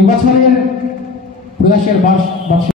এবছরের প্রয়াসের বার্ষিক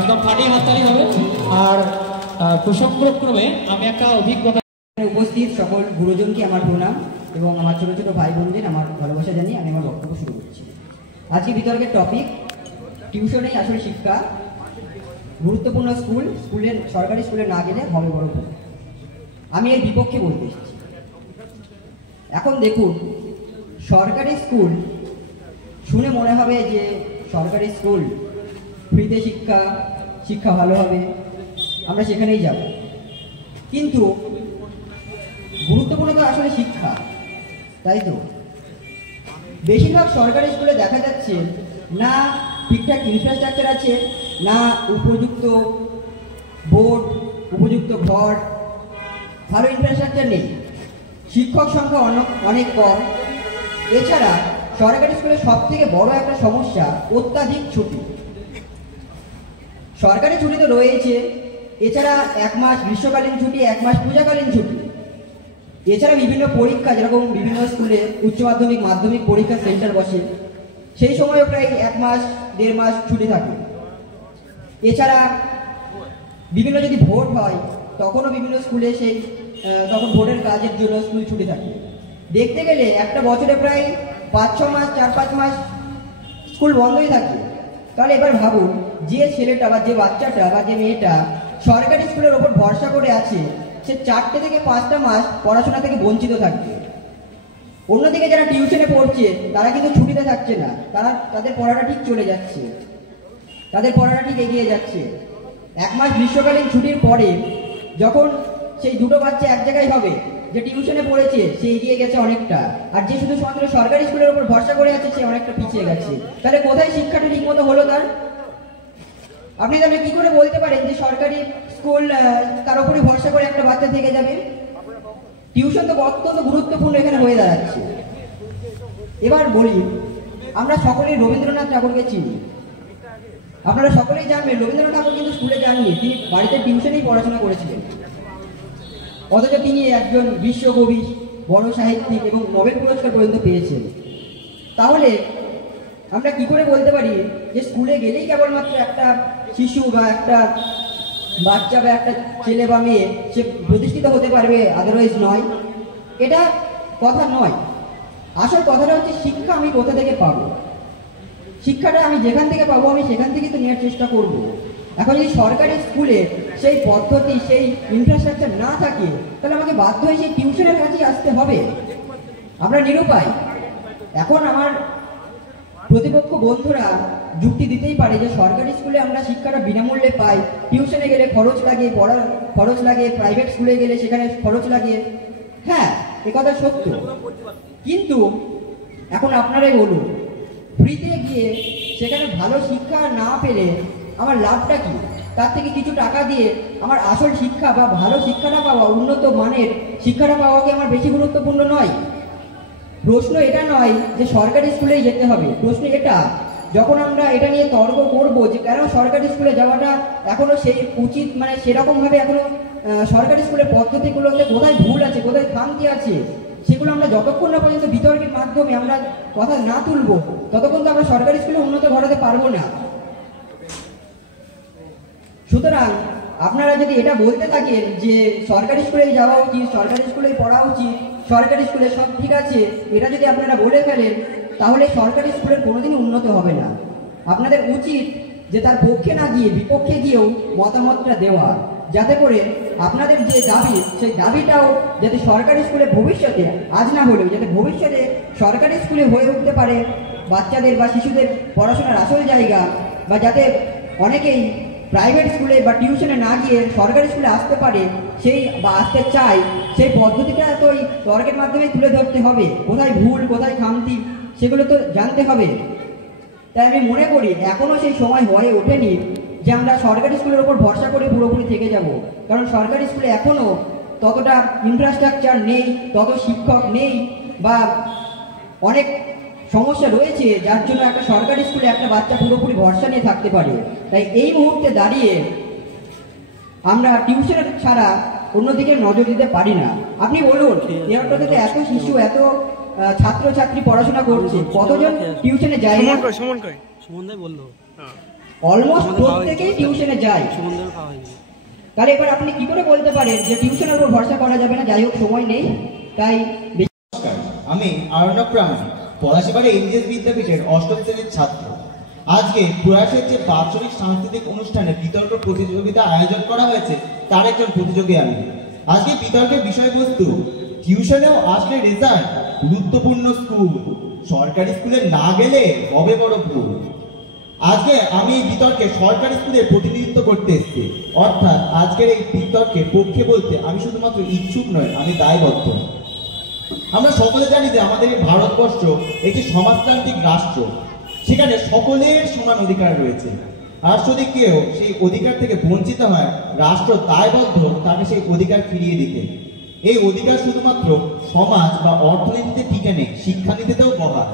একদম ফাটিয়ে হাততালি হবে। আর প্রসঙ্গক্রমে আমি একটা অভিজ্ঞতা, উপস্থিত সকল গুরুজনকে আমার প্রণাম এবং আমার ছোট ছোট ভাই বোনদের আমার ভালোবাসা জানিয়ে আমি আমার বক্তব্য শুরু করছি। আজকে বিতর্কের টপিক টিউশনেই আসলে শিক্ষা, গুরুত্বপূর্ণ স্কুলের সরকারি স্কুলে না গেলে হবে বড় ভুল। আমি এর বিপক্ষে বলতে এসেছি। এখন দেখুন, সরকারি স্কুল শুনে মনে হবে যে সরকারি স্কুল ফ্রিতে শিক্ষা ভালো হবে, আমরা সেখানেই যাব। কিন্তু গুরুত্বপূর্ণ তো আসলে শিক্ষা, তাই তো? বেশিরভাগ সরকারি স্কুলে দেখা যাচ্ছে না ঠিকঠাক ইনফ্রাস্ট্রাকচার আছে, না উপযুক্ত বোর্ড, উপযুক্ত ঘর, ভালো ইনফ্রাস্ট্রাকচার নেই, শিক্ষক সংখ্যা অনেক কম। এছাড়া সরকারি স্কুলে সব থেকে বড় একটা সমস্যা অত্যাধিক ছুটি। সরকারি ছুটি তো রয়েছে, এছাড়া 1 মাস গ্রীষ্মকালীন ছুটি, 1 মাস পূজাকালীন ছুটি, এছাড়া বিভিন্ন পরীক্ষা, যেরকম বিভিন্ন স্কুলে উচ্চ মাধ্যমিক মাধ্যমিক পরীক্ষা সেন্টার বসে, সেই সময়ও প্রায় 1 মাস 1.5 মাস ছুটি থাকে। এছাড়া বিভিন্ন যদি ভোট হয় তখনও বিভিন্ন স্কুলে তখন ভোটের কাজের জন্য স্কুল ছুটি থাকে। দেখতে গেলে একটা বছরে প্রায় 5-6 মাস 4-5 মাস স্কুল বন্ধই থাকে। তাহলে এবার ভাবুন, যে ছেলেটা বা যে বাচ্চাটা বা যে মেয়েটা সরকারি স্কুলের ওপর ভরসা করে আছে, সে 4 থেকে 5টা মাস পড়াশোনা থেকে বঞ্চিত থাকবে। অন্যদিকে যারা টিউশনে পড়ছে তারা কিন্তু ছুটিতে থাকছে না, তাদের পড়াটা ঠিক চলে যাচ্ছে, তাদের পড়াটা ঠিক এগিয়ে যাচ্ছে। 1 মাস গ্রীষ্মকালীন ছুটির পরে যখন সেই দুটো বাচ্চা এক জায়গায় হবে, যে টিউশনে পড়েছে সে এগিয়ে গেছে অনেকটা, আর যে শুধু মাত্র সরকারি স্কুলের উপর ভরসা করে আছে সে অনেকটা পিছিয়ে গেছে। তাহলে কোথায় শিক্ষাটা ঠিক মতো হলো তার? আপনি তাহলে কি করে বলতে পারেন যে সরকারি স্কুল তার উপরে ভরসা করে একটা বাচ্চা থেকে যাবে? টিউশন তো অত্যন্ত গুরুত্বপূর্ণ এখানে হয়ে দাঁড়াচ্ছে। এবার বলি, আমরা সকলেই রবীন্দ্রনাথ ঠাকুরকে চিনি, আপনারা সকলেই জানবেন রবীন্দ্রনাথ ঠাকুর কিন্তু স্কুলে যাননি, তিনি বাড়িতে টিউশনেই পড়াশোনা করেছিলেন। অথচ তিনি একজন বিশ্বকবি, বড় সাহিত্যিক এবং নোবেল পুরস্কার পর্যন্ত পেয়েছেন। তাহলে আমরা কি করে বলতে পারি যে স্কুলে গেলেই কেবলমাত্র একটা শিশু বা একটা বাচ্চা বা একটা ছেলে বা মেয়ে সে প্রতিষ্ঠিত হতে পারবে, আদারওয়াইজ নয়? এটা কথা নয়। আসল কথাটা হচ্ছে শিক্ষা আমি কোথা থেকে পাবো। শিক্ষাটা আমি যেখান থেকে পাবো আমি সেখান থেকে তো নেওয়ার চেষ্টা করব। এখন যদি সরকারি স্কুলে সেই পদ্ধতি, সেই ইনফ্রাস্ট্রাকচার না থাকে, তাহলে আমাকে বাধ্য হয়ে সেই টিউশনের কাছেই আসতে হবে, আমরা নিরুপায়। এখন আমার প্রতিপক্ষ বন্ধুরা যুক্তি দিতেই পারে যে সরকারি স্কুলে আমরা শিক্ষাটা বিনামূল্যে পাই, টিউশনে গেলে খরচ লাগে, পড়ার খরচ লাগে, প্রাইভেট স্কুলে গেলে সেখানে খরচ লাগে। হ্যাঁ, এ কথা সত্য, কিন্তু এখন আপনারাই বলুন, ফ্রিতে গিয়ে সেখানে ভালো শিক্ষা না পেলে আমার লাভটা কি? তার থেকে কিছু টাকা দিয়ে আমার আসল শিক্ষা বা ভালো শিক্ষাটা পাওয়া, উন্নত মানের শিক্ষাটা পাওয়া কি আমার বেশি গুরুত্বপূর্ণ নয়? প্রশ্ন এটা নয় যে সরকারি স্কুলেই যেতে হবে, প্রশ্ন এটা, যখন আমরা এটা নিয়ে তর্ক করবো যে কেন সরকারি স্কুলে যাওয়াটা এখনো সেই উচিত, মানে সেরকম ভাবে এখনো সরকারি স্কুলের পদ্ধতিগুলোতে কোথায় ভুল আছে, কোথায় খামতি আছে, সেগুলো আমরা যতক্ষণ না পর্যন্ত বিতর্কের মাধ্যমে আমরা কথা না তুলবো, ততক্ষণ তো আমরা সরকারি স্কুলে উন্নত ঘটাতে পারবো না। সুতরাং আপনারা যদি এটা বলতে থাকেন যে সরকারি স্কুলে যাওয়া উচিত, সরকারি স্কুলে পড়া উচিত, সরকারি স্কুলে সব ঠিক আছে, এটা যদি আপনারা বলে ফেলেন, তাহলে সরকারি স্কুলের কোনোদিনই উন্নত হবে না। আপনাদের উচিত যে তার পক্ষে না গিয়ে বিপক্ষে গিয়েও মতামতটা দেওয়া, যাতে করে আপনাদের যে দাবি, সেই দাবিটাও যাতে সরকারি স্কুলে ভবিষ্যতে, আজ না হলেও যাতে ভবিষ্যতে সরকারি স্কুলে হয়ে উঠতে পারে বাচ্চাদের বা শিশুদের পড়াশোনার আসল জায়গা, বা যাতে অনেকেই প্রাইভেট স্কুলে বা টিউশনে না গিয়ে সরকারি স্কুলে আসতে পারে, সেই বা আসতে চাই, সেই পদ্ধতিটা তো এই তর্কের মাধ্যমে তুলে ধরতে হবে। কোথায় ভুল, কোথায় খামতি, সেগুলো তো জানতে হবে। তাই আমি মনে করি এখনো সেই সময় হয়ে ওঠেনি যে আমরা সরকারি স্কুলের উপর ভরসা করে পুরোপুরি থেকে যাব, কারণ সরকারি স্কুলে এখনো ততটা ইনফ্রাস্ট্রাকচার নেই, তত শিক্ষক নেই, বা অনেক সমস্যা রয়েছে যার জন্য একটা সরকারি স্কুলে একটা বাচ্চা পুরোপুরি ভরসা নিয়ে থাকতে পারে। তাই এই মুহূর্তে দাঁড়িয়ে আমরা টিউশন ছাড়া অন্যদিকে নজর দিতে পারি না। আপনি বলুন, এয়ারটোতে এত শিশু, এত ছাত্রছাত্রী পড়াশোনা করছে, কতজন টিউশনে যায় না? অলমোস্ট প্রত্যেকেই টিউশনে যায়। তাহলে এবার আপনি কি করে বলতে পারেন যে টিউশনের উপর ভরসা করা যাবে না? যাই হোক, সময় নেই, তাই আমি আরণ্যক প্রামাণিক, পলাশীপাড়া এনজিএস বিদ্যাপীঠের 8ম শ্রেণীর ছাত্র। আজকে প্রয়াসের যে বাৎসরিক সাংস্কৃতিক অনুষ্ঠানে বিতর্ক প্রতিযোগিতা আয়োজন করা হয়েছে তার একজন প্রতিযোগী আমি। আজকে বিতর্কের বিষয়বস্তু টিউশনেও আসলে রেজাল্ট, গুরুত্বপূর্ণ স্কুল, সরকারি স্কুলে না গেলে হবে বড় ভুল। আজকে আমি এই বিতর্কে সরকারি স্কুলের প্রতিনিধিত্ব করতে এসেছি, অর্থাৎ আজকের এই বিতর্কের পক্ষে বলতে আমি শুধুমাত্র ইচ্ছুক নয়, আমি দায়বদ্ধ। আমরা সকলে জানি যে আমাদের এই ভারতবর্ষ একটি সমাজতান্ত্রিক রাষ্ট্র, সেখানে সকলের সমান অধিকার রয়েছে। আর যদি কেউ সেই অধিকার থেকে বঞ্চিত হয়, রাষ্ট্র দায়বদ্ধ তাকে সেই অধিকার ফিরিয়ে দিতে। এই অধিকার শুধুমাত্র সমাজ বা অর্থনীতিতে টিকে নেই, শিক্ষানীতিতেও বহাল।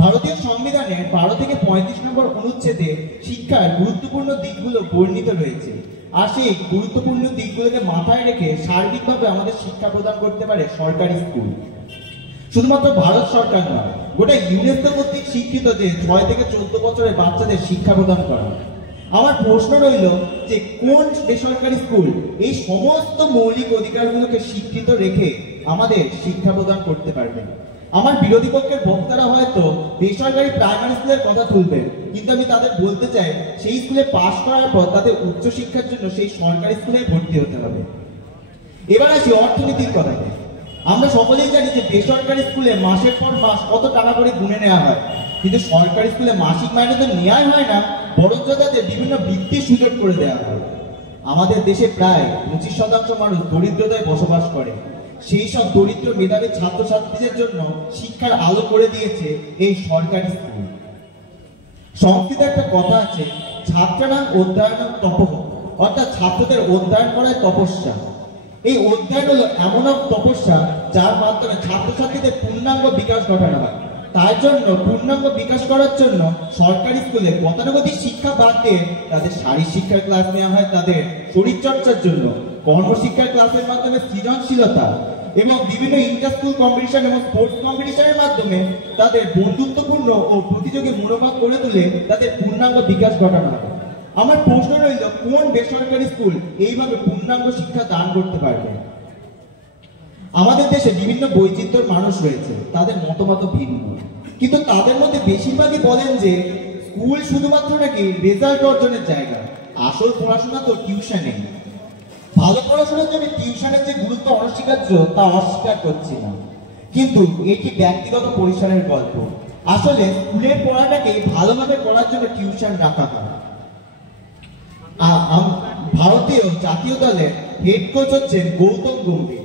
ভারতীয় সংবিধানের 12 থেকে 35 নম্বর অনুচ্ছেদে শিক্ষার গুরুত্বপূর্ণ দিকগুলো বর্ণিত রয়েছে। আর সেই গুরুত্বপূর্ণ দিকগুলোকে মাথায় রেখে সার্বিকভাবে আমাদের শিক্ষা প্রদান করতে পারে সরকারি স্কুল। শুধুমাত্র ভারত সরকার নয়, গোটা ইউনেস্কো কর্তৃক স্বীকৃত যে 6 থেকে 14 বছরের বাচ্চাদের শিক্ষা প্রদান করা। আমার প্রশ্ন রইল যে কোন বেসরকারি স্কুল এই সমস্ত মৌলিক অধিকারগুলোকে স্বীকৃত রেখে আমাদের শিক্ষা প্রদান করতে পারবে? আমার বিরোধী পক্ষের বক্তারা হয়তো বেসরকারি প্রাইমারি স্কুলের কথা তুলবেন, কিন্তু আমি তাদের বলতে চাই সেই স্কুলে পাশ করার পর তাদের উচ্চশিক্ষার জন্য সেই সরকারি স্কুলে ভর্তি হতে হবে। এবার আসি অর্থনীতির কথাতে। আমরা সকলেই জানি যে বেসরকারি স্কুলে মাসের পর মাস কত টাকা করে গুনে নেওয়া হয়, কিন্তু সরকারি স্কুলে মাসিক মাইনে তো নেওয়াই হয় না, বরঞ্চ তাদের বিভিন্ন বৃত্তির সুযোগ করে দেওয়া হয়। আমাদের দেশে প্রায় 25% মানুষ দরিদ্রতায় বসবাস করে। সেই সব দরিদ্র মেধাবী ছাত্রছাত্রীদের জন্য শিক্ষার আলো করে দিয়েছে এই সরকারি স্কুল। সংস্কৃতে একটা কথা আছে, ছাত্রানাং অধ্যয়নং তপঃ, অর্থাৎ ছাত্রদের অধ্যয়ন করায় তপস্যা। এই অধ্যয়ন হলো এমন এক তপস্যা যার মাধ্যমে ছাত্রছাত্রীদের পূর্ণাঙ্গ বিকাশ ঘটানো হয়। তার জন্য পূর্ণাঙ্গ বিকাশ করার জন্য সরকারি স্কুলে গতানুগতিক শিক্ষা বাদ দিয়ে তাদের শারীরিক শিক্ষার ক্লাস নেওয়া হয়, তাদের শরীরচর্চার জন্য কর্মশিক্ষার ক্লাসের মাধ্যমে সৃজনশীলতা এবং বিভিন্ন ইন্টার স্কুল কম্পিটিশন এবং স্পোর্টস কম্পিটিশনের মাধ্যমে তাদের বন্ধুত্বপূর্ণ ও প্রতিযোগী মনোভাব গড়ে তুলে তাদের পূর্ণাঙ্গ বিকাশ ঘটানো হয়। আমার প্রশ্ন রইল, কোন বেসরকারি স্কুল এইভাবে পূর্ণাঙ্গ শিক্ষা দান করতে পারবে? আমাদের দেশে বিভিন্ন বৈচিত্র্যের মানুষ রয়েছে, তাদের মতামত ভিন্ন, কিন্তু তাদের মধ্যে বেশিরভাগই বলেন যে স্কুল শুধুমাত্র নাকি রেজাল্ট অর্জনের জায়গা, আসল পড়াশোনা তো টিউশনে। ভালো পড়াশোনার জন্য টিউশনের যে গুরুত্ব অনস্বীকার্য তা অস্বীকার করছি না, কিন্তু এটি ব্যক্তিগত পরিসরের গল্প। আসলে স্কুলের পড়াটাকে ভালোভাবে পড়ার জন্য টিউশন রাখা হয়। ভারতীয় জাতীয় দলের হেড কোচ হচ্ছেন গৌতম গম্ভীর,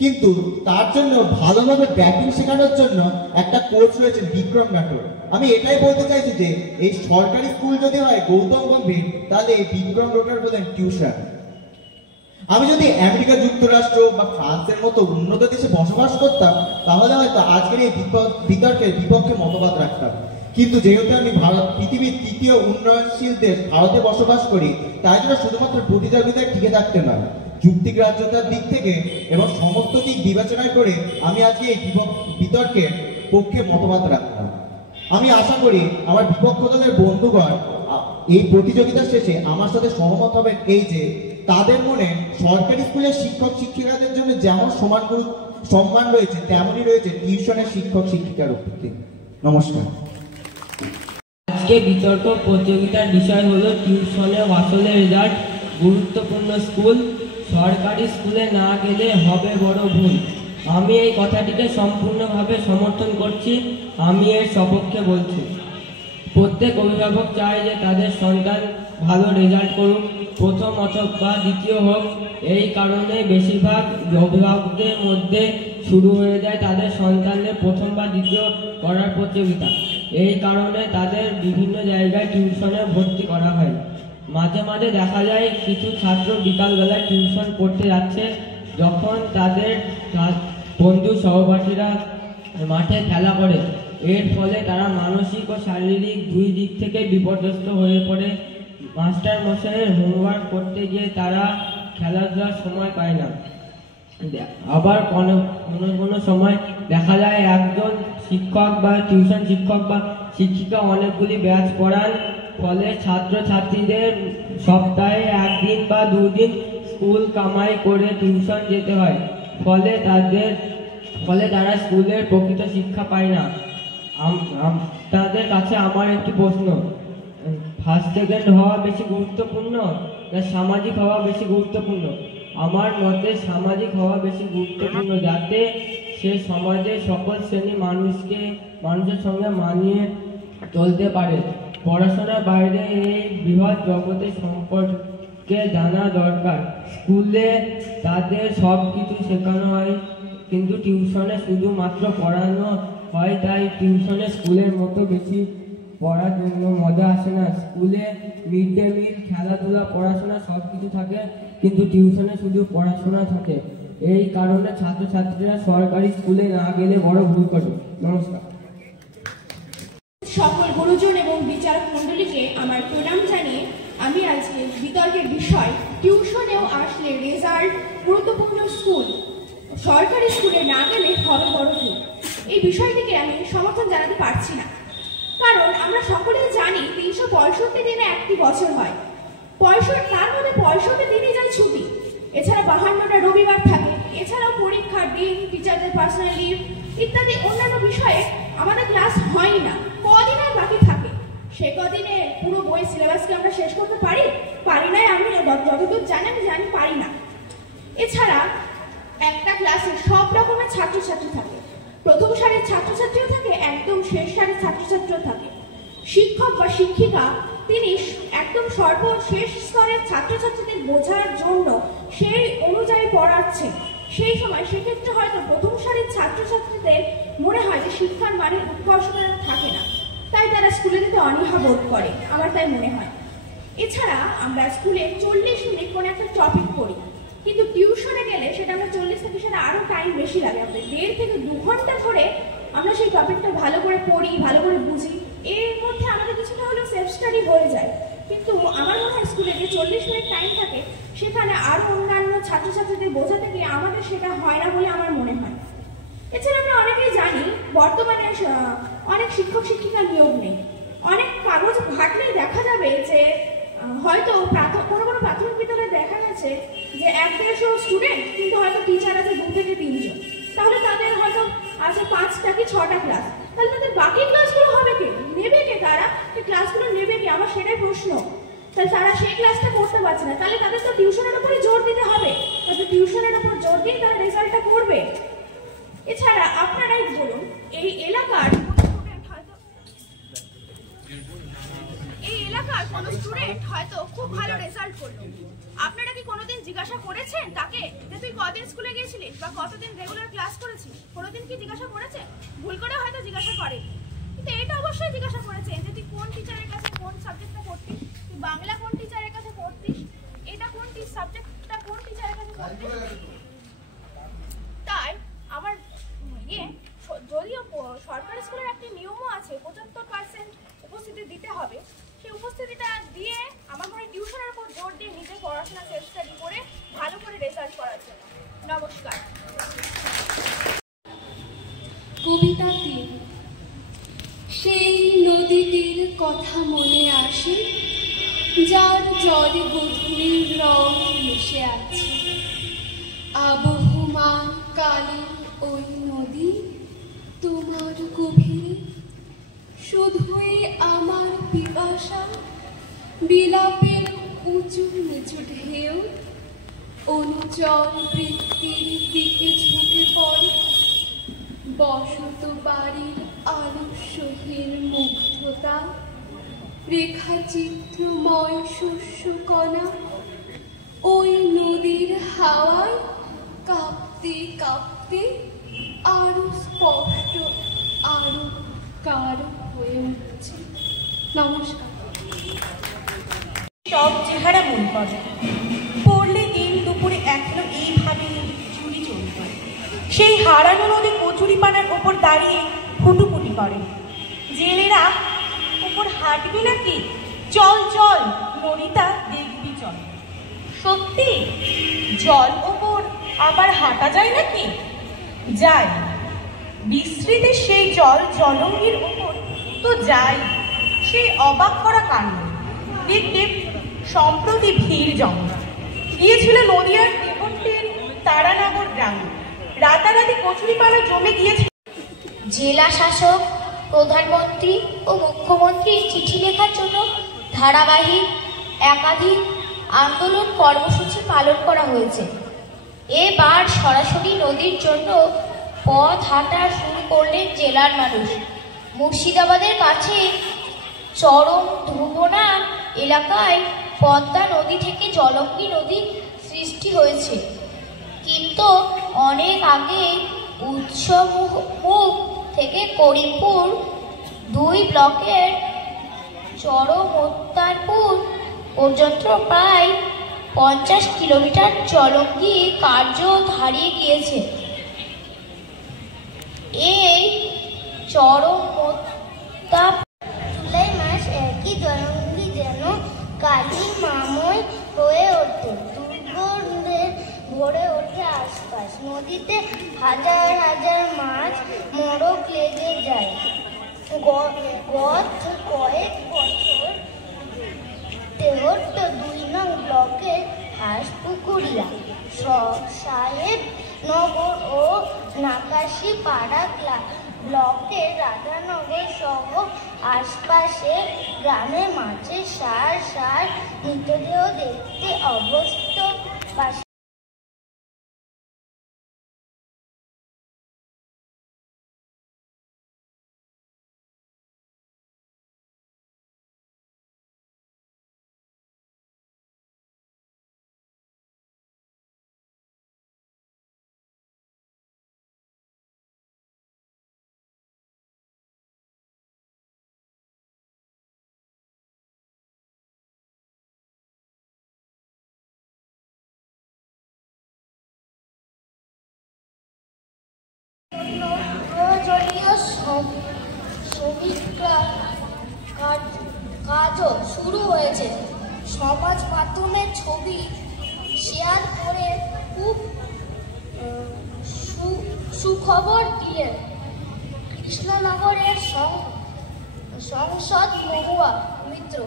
কিন্তু তার জন্য ভালোভাবে ব্যাটিং শেখানোর জন্য একটা কোচ রয়েছেন বিক্রম রাঠোর। আমি এটাই বলতে চাইছি যে এই সরকারি স্কুল যদি হয় গৌতম গম্ভীর, তাহলে এই বিক্রম রাঠোর বলেন টিউশন। আমি যদি আমেরিকা যুক্তরাষ্ট্র বা ফ্রান্সের মতো উন্নত দেশে বসবাস করতাম, তাহলে হয়তো আজকের এই বিতর্কের বিপক্ষে মতবাদ রাখতাম। কিন্তু যেহেতু আমি পৃথিবীর তৃতীয় উন্নয়নশীল দেশ ভারতে বসবাস করি, তাই জন্য শুধুমাত্র প্রতিযোগিতায় টিকে থাকতে নয়, যুক্তিগ্রাহ্যতার দিক থেকে এবং সমস্ত দিক বিবেচনা করে আমি আজকে এই বিতর্কের পক্ষে মতবাদ রাখতাম। আমি আশা করি আমার বিপক্ষ দলের বন্ধুগণ এই প্রতিযোগিতা শেষে আমার সাথে সহমত হবেন এই যে তাদের মনে সরকারি স্কুলের শিক্ষক শিক্ষিকাদের জন্য যেমন সম্মান রয়েছে, তেমনই রয়েছে টিউশনের শিক্ষক শিক্ষিকার প্রতি। নমস্কার। আজকে বিতর্ক প্রতিযোগিতার বিষয় হলো টিউশনে আসলে রেজাল্ট, গুরুত্বপূর্ণ স্কুল, সরকারি স্কুলে না গেলে হবে বড় ভুল। আমি এই কথাটিকে সম্পূর্ণভাবে সমর্থন করছি। আমি এর সপক্ষে বলছি। প্রত্যেক অভিভাবক চায় যে তাদের সন্তান ভালো রেজাল্ট করুক, প্রথম অথবা দ্বিতীয় হোক। এই কারণে বেশিরভাগ অভিভাবকদের মধ্যে শুরু হয়ে যায় তাদের সন্তানদের প্রথম বা দ্বিতীয় করার প্রতিযোগিতা। এই কারণে তাদের বিভিন্ন জায়গায় টিউশনে ভর্তি করা হয়। মাঝে মাঝে দেখা যায় কিছু ছাত্র বিকালবেলায় টিউশন পড়তে যাচ্ছে, যখন তাদের বন্ধু সহপাঠীরা মাঠে খেলা করে। এর ফলে তারা মানসিক ও শারীরিক দুই দিক থেকে বিপর্যস্ত হয়ে পড়ে। মাস্টার মশাইয়ের হোমওয়ার্ক করতে গিয়ে তারা খেলাধুলার সময় পায় না। আবার কোনো সময় দেখা যায় একজন শিক্ষক বা টিউশন শিক্ষক বা শিক্ষিকা অনেকগুলি ব্যাচ পড়ান, ফলে ছাত্রছাত্রীদের সপ্তাহে একদিন বা দুদিন স্কুল কামাই করে টিউশন যেতে হয়। ফলে তারা স্কুলের প্রকৃত শিক্ষা পায় না। আপনাদের কাছে আমার একটি প্রশ্ন, ফার্স্ট সেকেন্ড হওয়া বেশি গুরুত্বপূর্ণ না সামাজিক হওয়া বেশি গুরুত্বপূর্ণ? আমার মতে সামাজিক হওয়া বেশি গুরুত্বপূর্ণ, যাতে সে সমাজের সকল শ্রেণী মানুষের সঙ্গে মানিয়ে চলতে পারে। পড়াশোনার বাইরে এই বৃহৎ জগতের সম্পর্কে জানা দরকার। স্কুলে তাদের সব কিছু শেখানো হয়, কিন্তু টিউশনে শুধুমাত্র পড়ানো হয়, তাই টিউশনে স্কুলের মতো বেশি পড়ার জন্য মজা আসে না। স্কুলে মিড ডে মিল, খেলাধুলা, পড়াশোনা সব কিছু থাকে, কিন্তু টিউশনে শুধু পড়াশোনা থাকে। এই কারণে ছাত্রছাত্রীরা সরকারি স্কুলে না গেলে বড় ভুল করে। নমস্কার। সকল গুরুজন এবং বিচারক মণ্ডলীকে আমার প্রণাম জানিয়ে আমি আজকে বিতর্কের বিষয় টিউশনেও আসলে রেজাল্ট গুরুত্বপূর্ণ, স্কুল সরকারি স্কুলে না গেলে হবে বড় ভুল, এই বিষয়টিকে আমি সমর্থন জানাতে পারছি না। কারণ আমরা সকলেই জানি 365 দিনে একটি বছর হয়, তার মধ্যে 65 দিনই যায় ছুটি, এছাড়া 52টা রবিবার থাকে, এছাড়াও পরীক্ষার দিন, টিচারদের পার্সোনাল লিভ ইত্যাদি অন্যান্য বিষয়ে আমাদের ক্লাস হয় না। কদিন আর বাকি থাকে, সে কদিনে পুরো বই সিলেবাসকে আমরা শেষ করতে পারি না। আমি যতদূর জানি পারি না। এছাড়া একটা ক্লাসে সব রকমের ছাত্রছাত্রী থাকে, প্রথম সারির ছাত্রছাত্রীও থাকে, একদম শেষ সারির ছাত্রছাত্রীও থাকে। শিক্ষক বা শিক্ষিকা তিনি একদম সর্বশেষ স্তরের ছাত্রছাত্রীদের বোঝার জন্য সেই অনুযায়ী পড়াচ্ছেন। সেই সময় সেক্ষেত্রে হয়তো প্রথম সারির ছাত্রছাত্রীদের মনে হয় যে শিক্ষার মানের উৎকর্ষতা থাকে না, তাই তারা স্কুলে যেতে অনীহা বোধ করে, আমার তাই মনে হয়। এছাড়া আমরা স্কুলে 40 মিনিট কোনো একটা টপিক পড়ি, কিন্তু টিউশনে গেলে সেটা আমরা 40 থেকে সেটা আরো টাইম বেশি লাগে, আমাদের 1.5 থেকে 2 ঘন্টা ধরে আমরা সেই টপিকটা ভালো করে পড়ি, ভালো করে বুঝি, এর মধ্যে আমাদের কিছুটা হলেও সেলফ স্টাডি হয়ে যায়। কিন্তু আমার মনে হয় স্কুলে যে 40 মিনিট টাইম থাকে সেখানে আরো অন্যান্য ছাত্রছাত্রীদের বোঝাতে গিয়ে আমাদের সেটা হয় না বলে আমার মনে হয়। এছাড়া আমরা অনেকেই জানি বর্তমানে অনেক শিক্ষক শিক্ষিকার নিয়োগ নেই। অনেক কাগজ ঘাটলেই দেখা যাবে যে হয়তো কোনো প্রাথমিক বিদ্যালয়ে দেখা গেছে যে 1-150 স্টুডেন্ট, কিন্তু হয়তো টিচার আছে 2 থেকে 3 জন, তাহলে তাদের হয়তো আছে 5টা কি 6টা ক্লাস, তাহলে তাদের বাকি ক্লাসগুলো হবে কে, নেবে কে, তারা এই ক্লাসগুলো নেবে কে, আমার সেটাই প্রশ্ন। তাহলে তারা সেই ক্লাসটা করতে পারছে না, তাহলে তাদের তো টিউশনের উপরে জোর দিতে হবে, তাদের টিউশনের উপর জোর দিয়ে তারা রেজাল্টটা করবে। এছাড়া আপনারাই বলুন, এই এলাকার কোনো স্টুডেন্ট হয়তো খুব ভালো রেজাল্ট করলো, আপনারা কি কোনোদিন জিজ্ঞাসা করেছেন তাকে যে তুই কদিন স্কুলে গিয়েছিলিস বা কতদিন রেগুলার ক্লাস করেছিস? কোনোদিন কি জিজ্ঞাসা করেছে? ভুল করে হয়তো জিজ্ঞাসা করে, কিন্তু এটা অবশ্যই জিজ্ঞাসা করেছে যে তুই কোন টিচারের কাছে কোন সাবজেক্টটা পড়তিস, তুই বাংলা কোন টিচারের কাছে পড়তিস, এটা কোন সাবজেক্টটা কোন টিচারের কাছে পড়তিস। তাই আমার যদিও সরকারি স্কুলের একটি নিয়মও আছে 75% উপস্থিতি দিতে হবে, সেই উপস্থিতিটা দিয়ে আমার মনে হয় টিউশনের উপর জোর দিয়ে নিজে পড়াশোনা সেলফ স্টাডি করে ভালো করে রেজাল্ট করার জন্য। নমস্কার। কবিতা 3। সেই নদীটির কথা মনে আসে, যার জলে গধূলির রং মিশে আছে। আবহমান কালের ওই নদী তোমার গভীরে, শুধুই আমার পিপাসা, বিলাপের উঁচু নিচু ঢেউ, অনুচর বৃত্তির দিকে ঝুঁকে পড়ে। বসত বাড়ির আলস্যহীন মুগ্ধতা, রেখাচিত্রময় শস্যকণা, ওই নদীর হাওয়ায় কাঁপতে কাঁপতে আরো স্পষ্ট, আরো গাঢ় হয়ে উঠছে। নমস্কার। সব চেহারা মন করে পড়লে দিন দুপুরে এখনো এইভাবে চুরি চলত। সেই হারানো নদী কচুরিপানার ওপর দাঁড়িয়ে ফুটুফুটি করে। জেলেরা ওপর হাঁটবি নাকি? চল চল নদীটা দেখবি চল। সত্যি জল ওপর আবার হাঁটা যায় নাকি? যায়। বিস্মৃতি সেই জল জলঙ্গির ওপর তো যায়। সেই অবাক করা কাণ্ড দেখতে সম্প্রতি ভিড় জমা গিয়েছিল নদীয়ার দেবন্তীর তারানগর গ্রামে। রাতারাতি কচুরিপানা জমে গিয়েছিল। জেলা শাসক প্রধানমন্ত্রী ও মুখ্যমন্ত্রীর চিঠি লেখার জন্য ধারাবাহিক একাধিক আন্দোলন কর্মসূচি পালন করা হয়েছে। এবার সরাসরি নদীর জন্য পথ হাঁটা শুরু করলেন জেলার মানুষ। মুর্শিদাবাদের কাছে চরম ধুবনা এলাকায় পদ্মা নদী থেকে জলঙ্গি নদী সৃষ্টি হয়েছে, কিন্তু অনেক আগে উৎসমুখ থেকে করিমপুর 2 ব্লকের চরমোত্তারপুর পর্যন্ত প্রায় 50 কিলোমিটার জলঙ্গি কার্য হারিয়ে গিয়েছে। এই চরমোত্তাপ জুলাই মাস একই জলঙ্গি যেন কালী মাময় হয়ে ওঠে, দুর্গন্ধে ভরে ওঠে আশপাশ। নদীতে হাজার হাজার মাছ মোড়ক লেগে যায়। গত কয়েক বছর তেহট্ট 2 নং ব্লকের হাঁসপুকুরিয়া, সাহেবনগর ও নাকাশিপাড়া ব্লকের রাধানগর সহ আশপাশে গ্রামে মাছের সার সার মৃতদেহ দেখতে অভ্যস্ত বাসিন্দা। প্রয়োজনীয় সমীক্ষা কাজও শুরু হয়েছে। সমাজ মাধ্যমে ছবি শেয়ার করে খুব সুখবর দিলেন কৃষ্ণনগরের সংসদ মহুয়া মিত্র।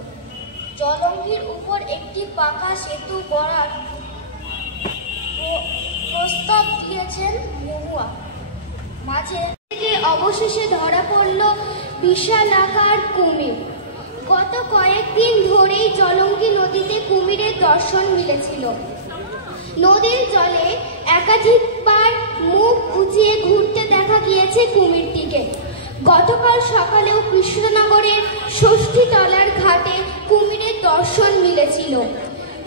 জলঙ্গির উপর একটি পাকা সেতু গড়ার প্রস্তাব দিয়েছেন মহুয়া। মাঝে থেকে অবশেষে ধরা পড়ল বিশালাকার কুমির। গত কয়েকদিন ধরেই জলঙ্গি নদীতে কুমিরের দর্শন মিলেছিল। নদীর জলে একাধিকবার মুখ উঁচিয়ে ঘুরতে দেখা গিয়েছে কুমিরটিকে। গতকাল সকালেও কৃষ্ণনগরের ষষ্ঠীতলার ঘাটে কুমিরের দর্শন মিলেছিল।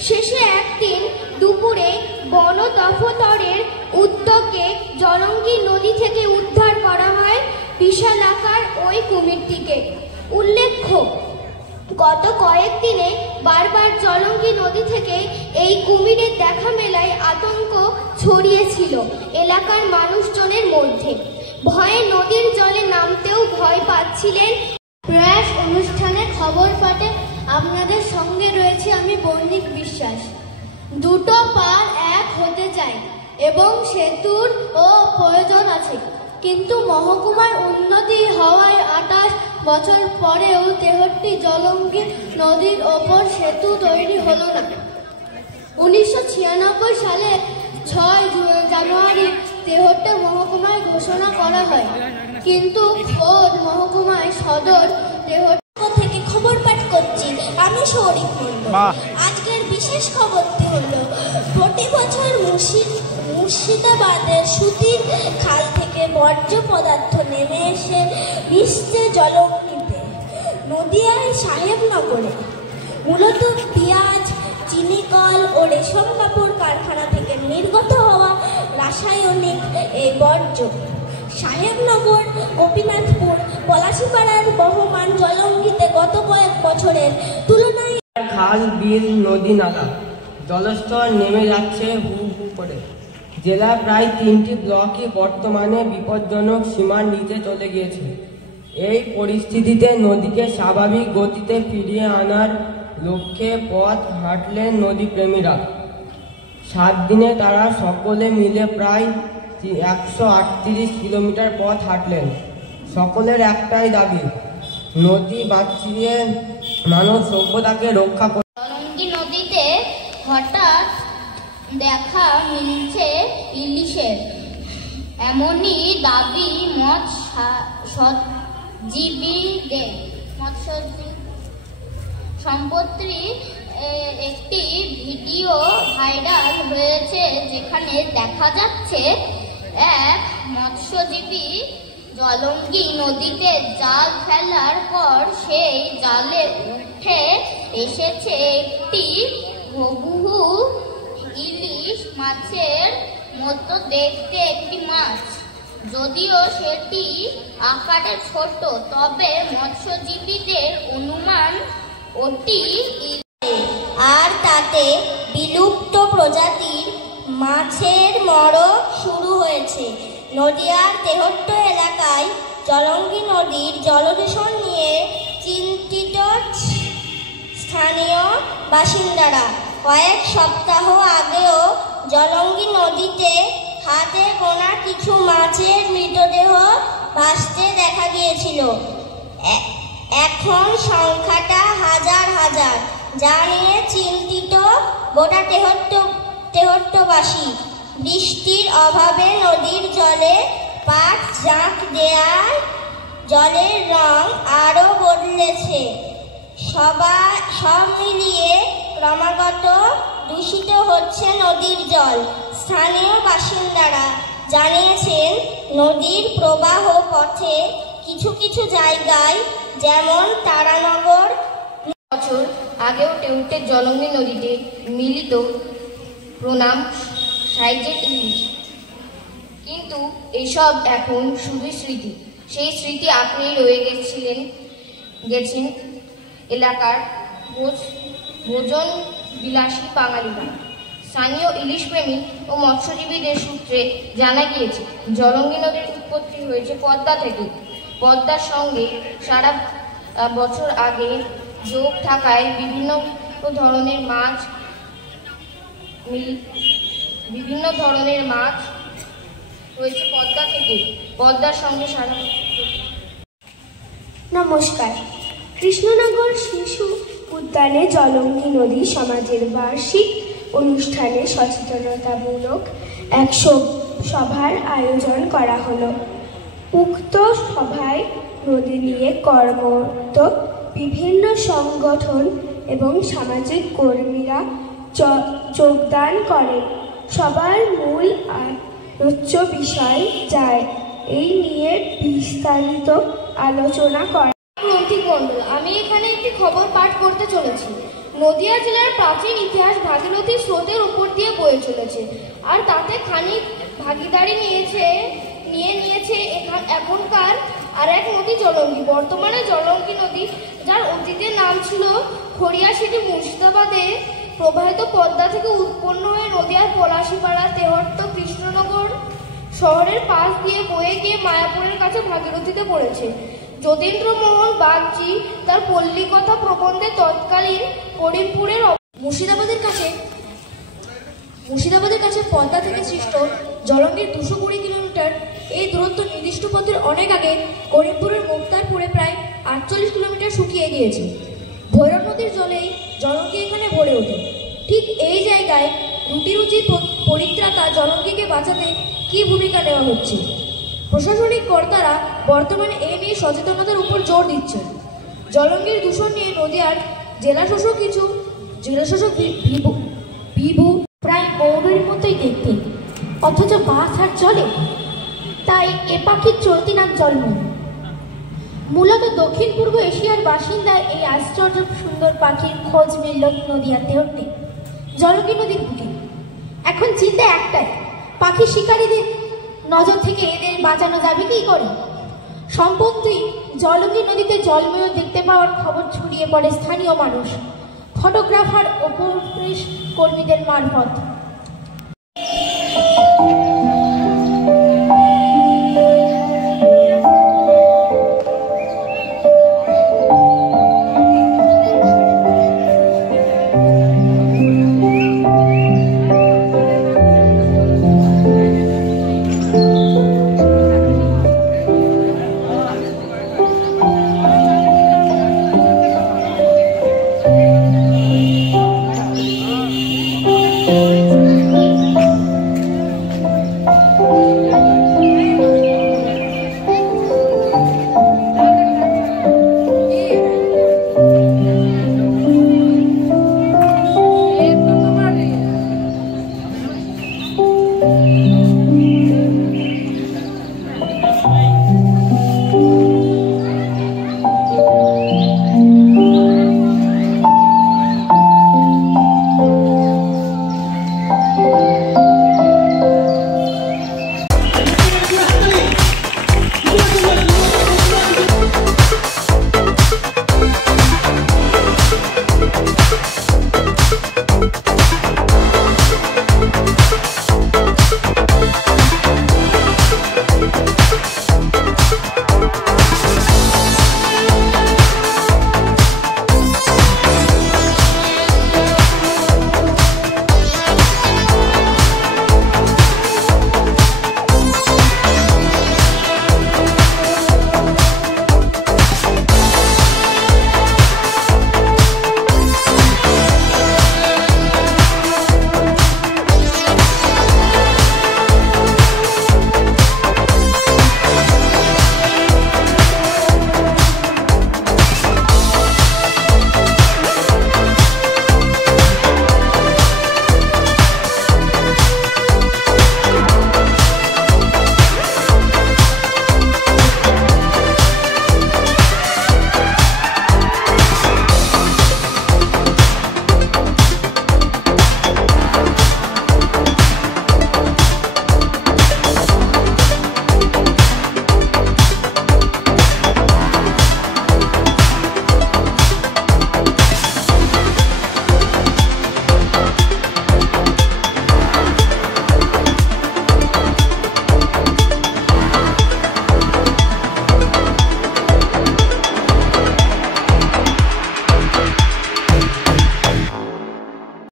শেষে একদিন দুপুরে বন দফতরের উদ্যোগে জলঙ্গি নদী থেকে উদ্ধার করা হয় বিশালাকার ওই কুমিরটিকে। উল্লেখ্য, গত কয়েকদিনে বারবার জলঙ্গি নদী থেকে এই কুমিরের দেখা মেলায় আতঙ্ক ছড়িয়েছিল এলাকার মানুষজনের মধ্যে। ভয়ে নদীর জলে নামতেও ভয় পাচ্ছিলেন। প্রয়াস অনুষ্ঠানে খবর পাঠে আপনাদের সঙ্গে রয়েছে আমি বর্ণিক বিশ্বাস। দুটো পার এক হতে চাই এবং সেতুর ও প্রয়োজন আছে, কিন্তু মহকুমার উন্নতি হওয়ায় 28 বছর পরেও তেহট্টি জলঙ্গি নদীর ওপর সেতু তৈরি হলো না। 1996 সালে 6 জানুয়ারি তেহট্টি মহকুমায় ঘোষণা করা হয়, কিন্তু খোদ মহকুমায় সদর তেহট্টি থেকে খবর পাঠ করছি আমি সৌরিক মণ্ডল। আজকের বিশেষ খবরটি হলো, প্রতি বছর মুর্শিদাবাদের সুতির খাল থেকে বর্জ্য পদার্থ নেমে এসে মিশছে জলঙ্গিতে। নদিয়ায় সাহেবনগরে মূলত পেঁয়াজ, চিনিকল ও রেশম কাপড় কারখানা থেকে নির্গত হওয়া রাসায়নিক এই বর্জ্য সাহেবনগর, গোপীনাথপুর, পলাশিপাড়ার বহমান জলঙ্গিতে গত কয়েক বছরের তুলনায় খাল, বিল, নদী, নালা জলস্তর নেমে যাচ্ছে হু হু করে। জেলার প্রায় 3টি ব্লকই বর্তমানে বিপজ্জনক সীমার নিচে চলে গিয়েছে। এই পরিস্থিতিতে নদীকে স্বাভাবিক গতিতে ফিরিয়ে আনার লক্ষ্যে পথ হাঁটলেন নদীপ্রেমীরা। 7 দিনে তারা সকলে মিলে প্রায় 138 কিলোমিটার পথ হাঁটলেন। সকলের একটাই দাবি, নদী বাঁচিয়ে মানব সভ্যতাকে রক্ষা করে। জলঙ্গি নদীতে হঠাৎ দেখা মিলছে ইলিশের, এমনই দাবি মত জীবীদের মৎস্যজীবী সম্পত্তি একটি ভিডিও ভাইরাল হয়েছে, যেখানে দেখা যাচ্ছে এক মৎস্যজীবী জলঙ্গি নদীতে জাল ফেলার পর সেই জালে উঠে এসেছে একটি হুবহু ইলিশ মাছের মতো দেখতে একটি মাছ। যদিও সেটি আকারে ছোট, তবে মৎস্যজীবীদের অনুমান ওটি আর তাতে বিলুপ্ত প্রজাতির মাছের মড়ক শুরু হয়েছে। নদিয়ার তেহট্ট এলাকায় জলঙ্গি নদীর জলদূষণ নিয়ে চিন্তিত স্থানীয় বাসিন্দারা। কয়েক সপ্তাহ আগেও জলঙ্গি নদীতে হাতে গোনা কিছু মাছের মৃতদেহ ভাসতে দেখা গিয়েছিল। এখন সংখ্যাটা হাজার হাজার, যা নিয়ে চিন্তিত গোটা তেহট্টবাসী। বৃষ্টির অভাবে নদীর জলে পাট জাঁক দেওয়ায় জলের রং আরও বদলেছে। সব মিলিয়ে ক্রমাগত দূষিত হচ্ছে নদীর জল। স্থানীয় বাসিন্দারা জানিয়েছেন, নদীর প্রবাহ পথে কিছু কিছু জায়গায়, যেমন তারানগর, বছর আগেও টেউটের জলঙ্গি নদীতে মিলিত প্রণাম সাইজের ইলিশ, কিন্তু এসব এখন শুধু স্মৃতি। সেই স্মৃতি আঁকড়েই রয়ে গেছেন এলাকার ভোজন বিলাসী বাঙালিরা। স্থানীয় ইলিশ প্রেমী ও মৎস্যজীবীদের সূত্রে জানা গিয়েছে, জলঙ্গি নদীর উৎপত্তি হয়েছে পদ্মা থেকে। পদ্মার সঙ্গে সারা বছর আগে যোগ থাকায় বিভিন্ন ধরনের মাছ হয়েছে পদ্মা থেকে। পদ্মার সঙ্গে সারা। নমস্কার। কৃষ্ণনগর শিশু উদ্যানে জলঙ্গি নদী সমাজের বার্ষিক অনুষ্ঠানে সচেতনতামূলক এক সভার আয়োজন করা হলো। উক্ত সভায় নদী নিয়ে কর্মরত বিভিন্ন সংগঠন এবং সামাজিক কর্মীরা যোগদান করেন। সবার মূল আলোচ্য বিষয় যায় এই নিয়ে বিস্তারিত আলোচনা করা। গ্রন্থিক মণ্ডল, আমি এখানে একটি খবর পাঠ করতে চলেছি। নদিয়া জেলার প্রাচীন ইতিহাস ভাগীরথী স্রোতের উপর দিয়ে বয়ে চলেছে, আর তাতে খানিক ভাগিদারি নিয়েছে এখনকার আর এক নদী জলঙ্গি। বর্তমানে জলঙ্গি নদী, যার অতীতের নাম ছিল খড়িয়াশিটি, মুর্শিদাবাদে প্রবাহিত পদ্মা থেকে উৎপন্ন হয়ে নদিয়ার পলাশীপাড়া, তেহট্ট, কৃষ্ণনগর শহরের পাশ দিয়ে বয়ে গিয়ে মায়াপুরের কাছে ভাগীরথীতে পড়েছে। যতীন্দ্রমোহন বাগচি তার পল্লীকথা প্রবন্ধে তৎকালীন করিমপুরের মুর্শিদাবাদের কাছে পদ্মা থেকে সৃষ্ট জলঙ্গির 220 কিলোমিটার এই দূরত্ব নির্দিষ্ট পথের অনেক আগে করিমপুরের মুক্তারপুরে প্রায় 48 কিলোমিটার শুকিয়ে গিয়েছে। ভৈরব নদীর জলেই জলঙ্গি এখানে ভরে ওঠে। ঠিক এই জায়গায় রুটি পরিত্রাতা জলঙ্গিকে বাঁচাতে কি ভূমিকা নেওয়া হচ্ছে? প্রশাসনিক কর্তারা বর্তমানে এ নিয়ে সচেতনতার উপর জোর দিচ্ছেন। জলঙ্গির দূষণ নিয়ে নদিয়ার জেলাশাসক বিভু প্রায় গৌরের মতোই দেখতে, অথচ বাস আর চলে। তাই এ পাখির চলতি নাম জলমন। মূলত দক্ষিণ পূর্ব এশিয়ার বাসিন্দায় এই আশ্চর্য সুন্দর পাখির খোঁজ মিলল নদিয়ার তেহট্টে জলঙ্গি নদীর বুকে। এখন চিন্তা একটাই, পাখি শিকারীদের নজর থেকে এদের বাঁচানো যাবে কি করে? সম্প্রতি জলঙ্গি নদীতে জলময়ূর দেখতে পাওয়ার খবর ছড়িয়ে পড়ে স্থানীয় মানুষ, ফটোগ্রাফার ও পরিবেশ কর্মীদের মারফত। Thank you.